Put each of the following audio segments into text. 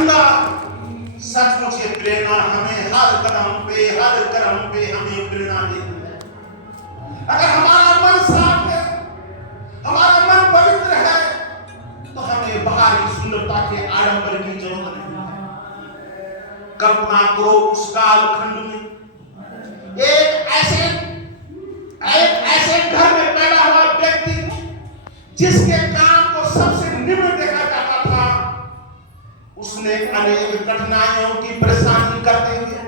चंगा सचमुच ये प्रेरणा हमें हर कदम पे हमें प्रेरणा देती है। अगर हमारा मन साफ है, हमारा मन पवित्र है, तो हमें बाहरी सुंदरता के आडंबर की जरूरत नहीं है। कल्पना करो उस कालखंड में एक ऐसे घर में पैदा हुआ व्यक्ति जिसके काम को सबसे निम्न देखा जाता था, उसने अनेक कठिनाइयों की परेशानी करते हुए,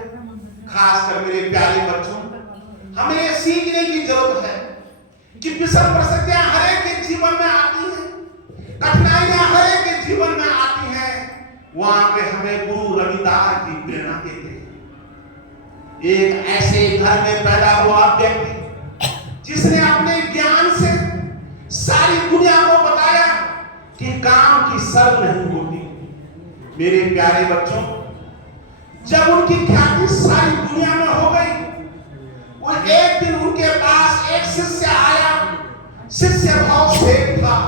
खासकर मेरे प्यारे बच्चों, हमें ये सीखने की जरूरत है कि विषम परिस्थितियां हर एक के जीवन में आती हैं, कठिनाइयां हर एक के जीवन में आती हैं। वहां पे हमें गुरु रविदास की प्रेरणा देते हैं। एक ऐसे घर में पैदा हुआ व्यक्ति जिसने अपने ज्ञान से सारी दुनिया को बताया कि काम की शर्म नहीं होती। मेरे प्यारे बच्चों, जब उनकी ख्याति सारी दुनिया में हो गई, वो एक दिन उनके पास एक शिष्य आया। शिष्य बहुत सेठ था।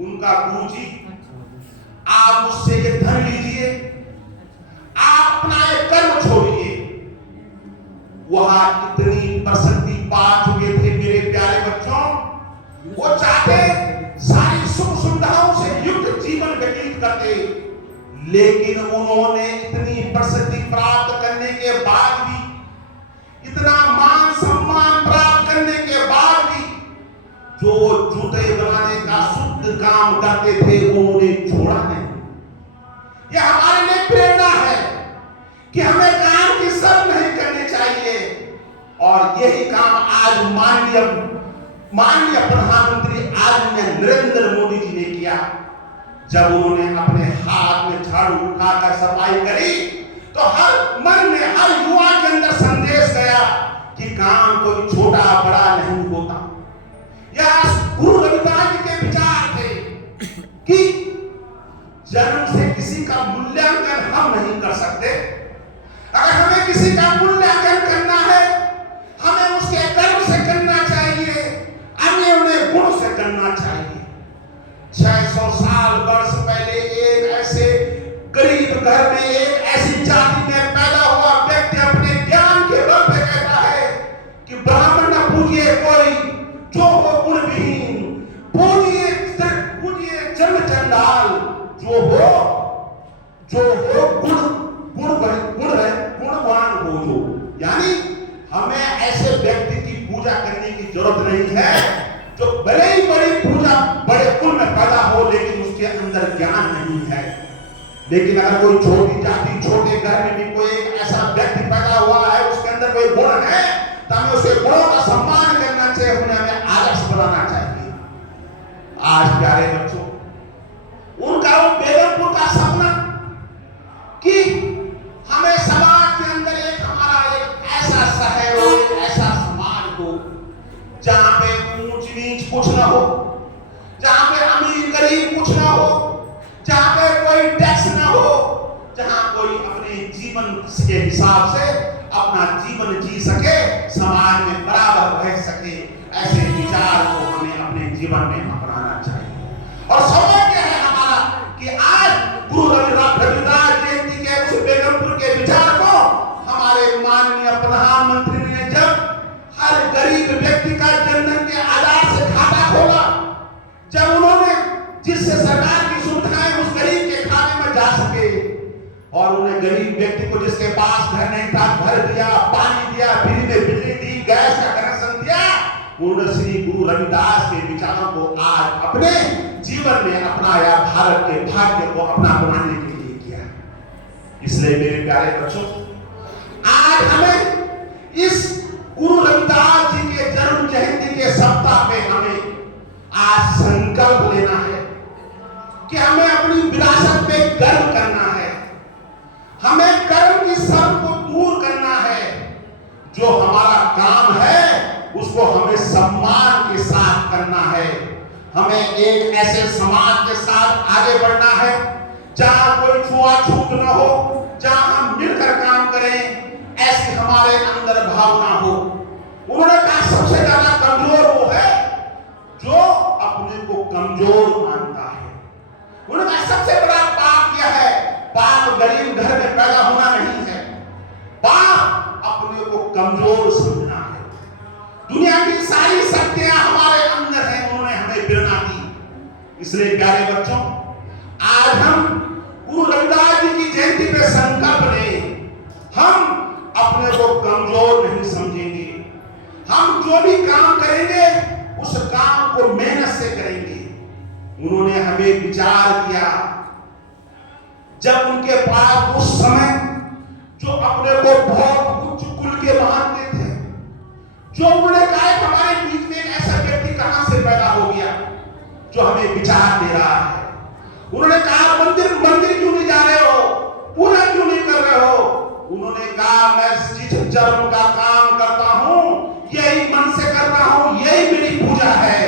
उनका गुरुजी, आप मुझसे ये धन लीजिए, आप अपना ये कर्म छोड़िए। वहां इतनी प्रसिद्धि पा चुके थे मेरे प्यारे बच्चों, वो चाहते सारी सुख सुविधाओं से युक्त जीवन व्यतीत करते, लेकिन उन्होंने इतनी प्रसिद्धि प्राप्त करने के बाद भी, इतना मान सम्मान प्राप्त करने के बाद भी, जो जूते बनाने का शुद्ध काम करते थे उन्होंने छोड़ा नहीं। यह हमारे लिए प्रेरणा है कि हमें काम की शर्म नहीं करनी चाहिए। और यही काम आज माननीय प्रधानमंत्री आदरणीय नरेंद्र मोदी जी ने किया। जब उन्होंने अपने हाथ में झाड़ू उठाकर सफाई करी, तो हर मन में, हर युवा के अंदर संदेश गया कि काम कोई छोटा बड़ा नहीं होता। यह गुरु रविदास जी के विचार थे कि जन्म से किसी का मूल्यांकन हम नहीं कर सकते। अगर हमें किसी का मूल्यांकन करना है, हमें उसके कर्म से करना चाहिए, हमें उन्हें गुण से करना चाहिए। 600 साल वर्ष पहले एक ऐसे गरीब घर में, एक ऐसी जाति में पैदा हुआ व्यक्ति अपने ज्ञान के बल पे कहता है कि ब्राह्मण न पूजिए कोई जो हो गुणविहीन, पूजिए जन्म चंडाल, जो हो गुणवान हो जो। यानी हमें ऐसे व्यक्ति की पूजा करने की जरूरत नहीं है जो भले ही बड़ी पूजा बड़े कुल में पैदा हो, लेकिन उसके अंदर ज्ञान नहीं है। लेकिन अगर कोई छोटी जाति, छोटे घर में भी कोई ऐसा व्यक्ति पैदा हुआ है, उसके अंदर कोई गुण है, तो हमें उसके गुणों का सम्मान करना चाहिए, उन्हें हमें आदर्श बनाना चाहिए। आज प्यारे बच्चों, उनका वो बेगमपुर का सपना कि हमें समाज के अंदर हमारा एक ऐसा शहर हो, एक ऐसा समाज हो जहां पे ऊंच नीच कुछ ना हो, जहां पे अमीर गरीब कुछ ना हो, जहां पे कोई टैक्स ना हो, जहां कोई अपने जीवन के हिसाब से अपना जीवन जी सके, समाज में बराबर रह सके। ऐसे विचार को हमें अपने जीवन में अपनाना चाहिए। और सौभाग्य है हमारा कि आज गुरु रविदास जयंती के उस बेगमपुर के विचार को हमारे माननीय प्रधानमंत्री ने जब हर गरीब व्यक्ति का जनधन के आधार से खाता खोला, जब उन्होंने जिससे सरकार की सुविधाएं उस गरीब के खाते में जा सके, और उन्हें गरीब व्यक्ति को जिसके पास घर नहीं था घर दिया, पानी दिया, फ्री में बिजली दी, गैस का कनेक्शन दिया, उन्होंने श्री गुरु रविदास के विचारों को आज अपने जीवन में अपनाया, भारत के भाग्य को अपना बनाने के लिए किया। इसलिए मेरे प्यारे बच्चों, आज हमें इस गुरु रविदास जी के जन्म जयंती के सप्ताह में हमें आज संकल्प लेना है कि हमें अपनी विरासत पे गर्व करना है, हमें कर्म की शर्म को दूर करना है। जो हमारा काम है उसको हमें सम्मान के साथ करना है। हमें एक ऐसे समाज के साथ आगे बढ़ना है जहां कोई छुआछूत न हो, जहां हम मिलकर काम करें, ऐसी हमारे अंदर भावना हो। उन्होंने कहा सबसे ज्यादा कमजोर वो है जो अपने को कमजोर मानता है। उन्होंने कहा सबसे बड़ा पाप यह है, बाप गरीब घर में पैदा होना नहीं है, बाप अपने को कमजोर समझना है। दुनिया की सारी शक्तियां हमारे अंदर हैं, उन्होंने हमें प्रेरणा दी। इसलिए प्यारे बच्चों, आज हम गुरु रविदास जी की जयंती पे संकल्प लें, हम अपने को कमजोर नहीं समझेंगे। हम जो भी काम करेंगे उस काम को मेहनत से करेंगे। उन्होंने हमें विचार किया, जब उनके पास उस समय जो अपने को बहुत उच्च कुल के मानते थे, जो उन्होंने कहा कि हमारे बीच में ऐसा व्यक्ति कहां से पैदा हो गया जो हमें विचार दे रहा है। उन्होंने कहा मंदिर क्यों नहीं जा रहे हो, पूरा क्यों नहीं कर रहे हो। उन्होंने कहा मैं जिस धर्म का काम करता हूं यही मन से कर रहा हूं, यही मेरी पूजा है।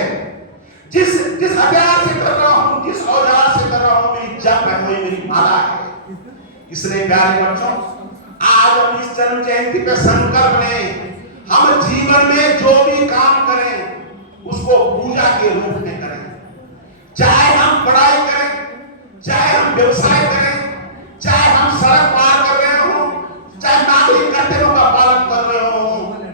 जिस हथियार से कर रहा हूं, जिस औजार से कर रहा हूं, मेरी जप है, वही मेरी माला है। इसलिए प्यारे बच्चों, आज हम इस जन्म जयंती पे संकल्प लें, हम जीवन में जो भी काम करें उसको पूजा के रूप में करें। चाहे हम पढ़ाई करें, चाहे हम व्यवसाय करें, चाहे हम सड़क पार कर रहे हो, चाहे नागरिक कर्तव्यों का पालन कर रहे हो,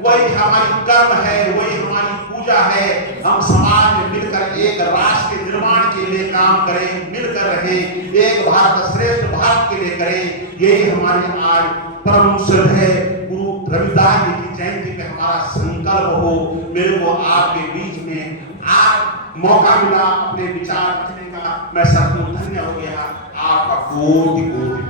वही हमारी कर्म है, वही हमारी पूजा है। हम समाज में मिलकर एक राष्ट्र के निर्माण के लिए काम करें, मिलकर रहें, एक भारत श्रेष्ठ भारत के लिए करें। यही हमारी आज परम श्रद्धेय गुरु रविदास जी की जयंती पे हमारा संकल्प हो। मेरे को आपके बीच में आज मौका मिला अपने विचार रखने का, मैं सचमुच धन्य हो गया। आपका कोटि कोटि